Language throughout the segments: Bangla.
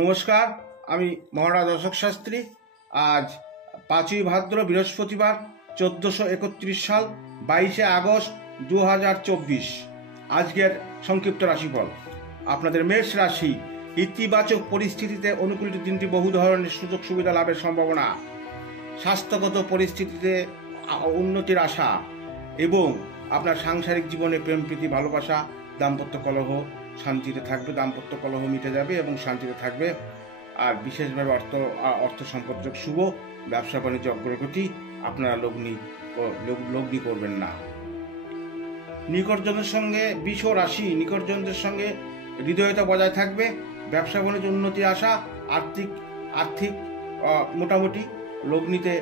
নমস্কার, আমি মহারাজ অশোক শাস্ত্রী। আজ 5ই ভাদ্র বৃহস্পতিবার, 1431 সাল, 22শে আগস্ট 2024। আজকের সংক্ষিপ্ত রাশিফল। আপনাদের মেষ রাশি। ইতিবাচক পরিস্থিতিতে অনুকূলিত দিনটি বহু ধরনের সুযোগ সুবিধা লাভের সম্ভাবনা, স্বাস্থ্যগত পরিস্থিতিতে উন্নতির আশা এবং আপনার সাংসারিক জীবনে প্রেম প্রীতি ভালোবাসা, দাম্পত্য কলহ শান্তিতে থাকবে, দাম্পত্য কলহ মিটে যাবে এবং শান্তিতে থাকবে। আর বিশেষভাবে অর্থ সম্পদ যোগ শুভ, ব্যবসা বাণিজ্য অগ্রগতি, আপনারা লগ্নি করবেন না। নিকটজনদের সঙ্গে বৃষ রাশি, নিকটজনদের সঙ্গে হৃদয়তা বজায় থাকবে, ব্যবসা বাণিজ্য উন্নতি আশা, আর্থিক মোটামুটি। লগ্নিতে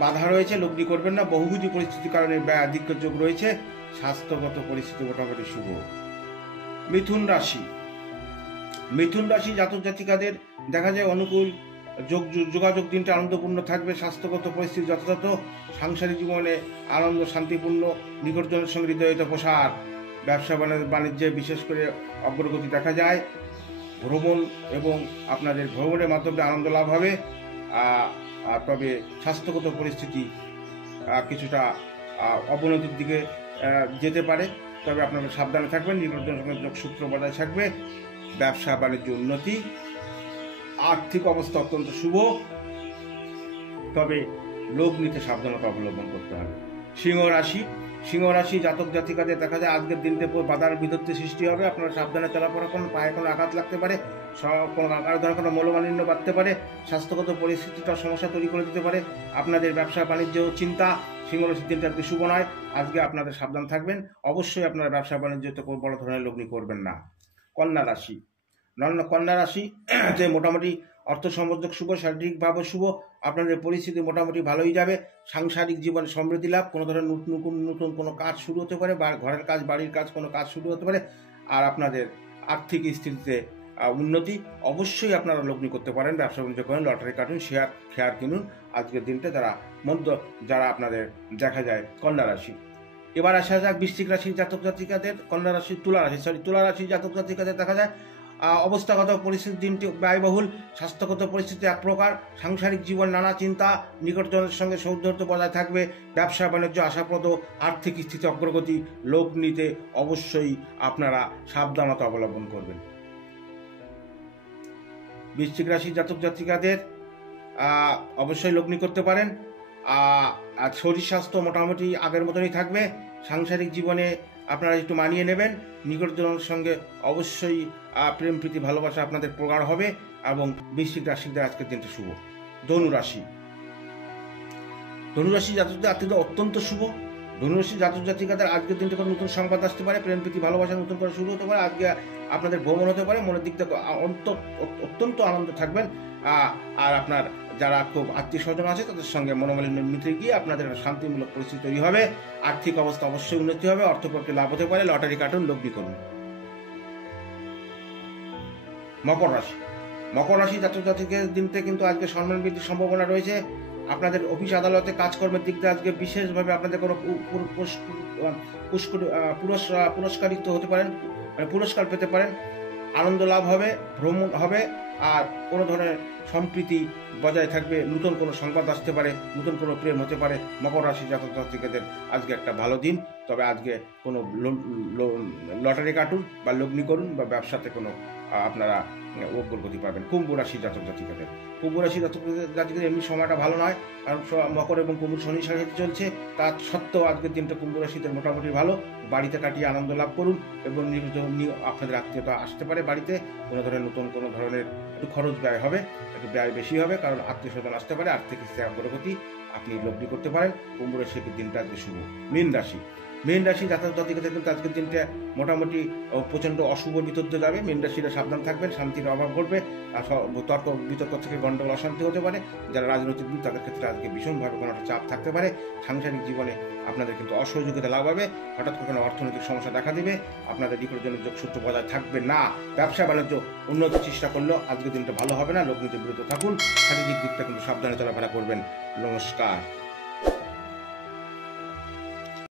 বাধা রয়েছে, লগ্নি করবেন না। বহুবিধ পরিস্থিতির কারণে ব্যয়াধিক্যের যোগ রয়েছে। স্বাস্থ্যগত পরিস্থিতি মোটামুটি শুভ। মিথুন রাশি জাতক জাতিকাদের দেখা যায় অনুকূল যোগাযোগ দিনটা আনন্দপূর্ণ থাকবে। স্বাস্থ্যগত পরিস্থিতি যথাযথ, সাংসারিক জীবনে আনন্দ শান্তিপূর্ণ, নিকটজনের সঙ্গে হৃদয়তা প্রসার, ব্যবসা বাণিজ্যে বিশেষ করে অগ্রগতি দেখা যায়। ভ্রমণ এবং আপনাদের ভ্রমণের মাধ্যমে আনন্দ লাভ হবে। তবে স্বাস্থ্যগত পরিস্থিতি কিছুটা অবনতির দিকে যেতে পারে, তবে আপনারা সাবধানে থাকবেন। নিকটজনের সঙ্গে যোগসূত্র বজায় থাকবে। ব্যবসা বাণিজ্য উন্নতি, আর্থিক অবস্থা অত্যন্ত শুভ, তবে লগ্নিতে সাবধানতা অবলম্বন করতে হবে। সিংহ রাশি জাতক জাতিকাদের দেখা যায় আজকের দিনতে বাধার বিধত্তে সৃষ্টি হবে। আপনারা সাবধানে চলাফেরা করুন। পায়ে কোনো আঘাত লাগতে পারে, কোনো আকার ধরনের কোনো মনোমালিন্য বাড়তে পারে। স্বাস্থ্যগত পরিস্থিতিটা সমস্যা তৈরি করে দিতে পারে। আপনাদের ব্যবসা বাণিজ্য চিন্তা, সিংহ রাশির দিনটা আজকে শুভ নয়। আজকে আপনাদের সাবধান থাকবেন। অবশ্যই আপনারা ব্যবসা বাণিজ্যতে কোনো বড় ধরনের লগ্নি করবেন না। কন্যা রাশি যে মোটামুটি অর্থ সম্পর্ক শুভ, শারীরিকভাবে শুভ। আপনাদের পরিস্থিতি মোটামুটি ভালোই যাবে। সাংসারিক জীবনে সমৃদ্ধি লাভ, কোনো ধরনের নতুন কোনো কাজ শুরু হতে পারে, বা ঘরের কাজ, বাড়ির কাজ, কোনো কাজ শুরু হতে পারে। আর আপনাদের আর্থিক স্থিতিতে উন্নতি। অবশ্যই আপনারা লগ্নি করতে পারেন, ব্যবসা বাণিজ্য করেন, লটারি কাটুন, শেয়ার কিনুন। আজকের দিনটা যারা আপনাদের দেখা যায় কন্যা রাশি। এবার আসা যাক বৃশ্চিক রাশির জাতক জাতিকাদের। তুলা রাশির জাতক জাতিকাদের দেখা যায় অবস্থাগত পরিস্থিতির দিনটি ব্যয়বহুল। স্বাস্থ্যগত পরিস্থিতি এক প্রকার। সাংসারিক জীবন নানা চিন্তা, নিকটজনের সঙ্গে সৌহার্দ্য বজায় থাকবে। ব্যবসা বাণিজ্য আশাপ্রদ, আর্থিক স্থিতি অগ্রগতি। লগ্নিতে অবশ্যই আপনারা সাবধানতা অবলম্বন করবেন। বৃশ্চিক রাশির জাতক জাতিকাদের অবশ্যই লগ্নি করতে পারেন। আর শরীর স্বাস্থ্য মোটামুটি আগের মতনই থাকবে। সাংসারিক জীবনে আপনারা একটু মানিয়ে নেবেন। নিকটজনের সঙ্গে অবশ্যই প্রেম প্রীতি ভালোবাসা আপনাদের প্রগাঢ় হবে এবং বৃশ্চিক রাশিদের আজকের দিনটা শুভ। ধনু রাশি জাতক জাতিকাদের অত্যন্ত শুভ। ধনুরাশি জাতক জাতিকাদের আজকের দিনটা কোনো নতুন সংবাদ আসতে পারে, প্রেম প্রীতি ভালোবাসা নতুন করে শুরু হতে পারে। আজকে আপনাদের ভ্রমণ হতে পারে, মনের দিক থেকে অত্যন্ত আনন্দ থাকবেন। আর আপনার যারা খুব আত্মীয় স্বজন আছে তাদের সঙ্গে মনোমালিন্য মিটে গিয়ে আপনাদের শান্তিমূলক পরিস্থিতি তৈরি হবে। আর্থিক অবস্থা অবশ্যই উন্নতি হবে, অর্থপ্রাপ্তি লাভ হতে পারে। লটারি কাটুন, লগ্নি করুন। মকর রাশি জাতক জাতিকের দিনতে কিন্তু আজকে সম্মান বৃদ্ধির সম্ভাবনা রয়েছে। আপনাদের অফিস আদালতে কাজকর্মের দিক দিয়ে আজকে বিশেষভাবে আপনাদের কোনো পুরস্কারিত হতে পারেন, মানে পুরস্কার পেতে পারেন। আনন্দ লাভ হবে, ভ্রমণ হবে, আর কোনো ধরনের সম্প্রীতি বজায় থাকবে। নতুন কোনো সংবাদ আসতে পারে, নতুন কোনো প্রেম হতে পারে। মকর রাশি জাতক জাতিকাদের আজকে একটা ভালো দিন, তবে আজকে কোনো লটারি কাটুন বা লগ্নি করুন, বা ব্যবসাতে কোনো আপনারা অগ্রগতি পাবেন। কুম্ভ রাশি জাতক জাতিকাদের এমনি সময়টা ভালো নয়, কারণ মকর এবং কুম্ভ শনি সাথে চলছে। তার সত্ত্বেও আজকের দিনটা কুম্ভ রাশিদের মোটামুটি ভালো। বাড়িতে কাটিয়ে আনন্দ লাভ করুন এবং আপনাদের আত্মীয়তা আসতে পারে বাড়িতে। কোনো ধরনের একটু খরচ ব্যয় হবে, একটু ব্যয় বেশি হবে, কারণ আত্মীয় স্বজন আসতে পারে। আর্থিক স্থিতি অগ্রগতি আপনি লগ্নি করতে পারেন। কুম্ভ রাশির দিনটা আজকে শুভ। মীন রাশি জাতক জাতিকাদের কিন্তু আজকের দিনটা মোটামুটি প্রচণ্ড অশুভ বিতর্কে যাবে। মীন রাশিরা সাবধান থাকবেন, শান্তির অভাব ঘটবে। আর তর্ক বিতর্ক থেকে গণ্ডগোল অশান্তি হতে পারে। যারা রাজনৈতিকবিদ তাদের ক্ষেত্রে আজকে ভীষণভাবে কোনো একটা চাপ থাকতে পারে। সাংসারিক জীবনে আপনাদের কিন্তু অসহযোগিতা লাভ হবে। হঠাৎ করে কোনো অর্থনৈতিক সমস্যা দেখা দিবে। আপনাদের নিকটজনের যোগসূত্র বজায় থাকবে না। ব্যবসা বাণিজ্য উন্নতির চেষ্টা করলেও আজকের দিনটা ভালো হবে না। লগ্নিতে বিরত থাকুন। শারীরিক দিকটা কিন্তু সাবধানে চলাফেরা করবেন। নমস্কার।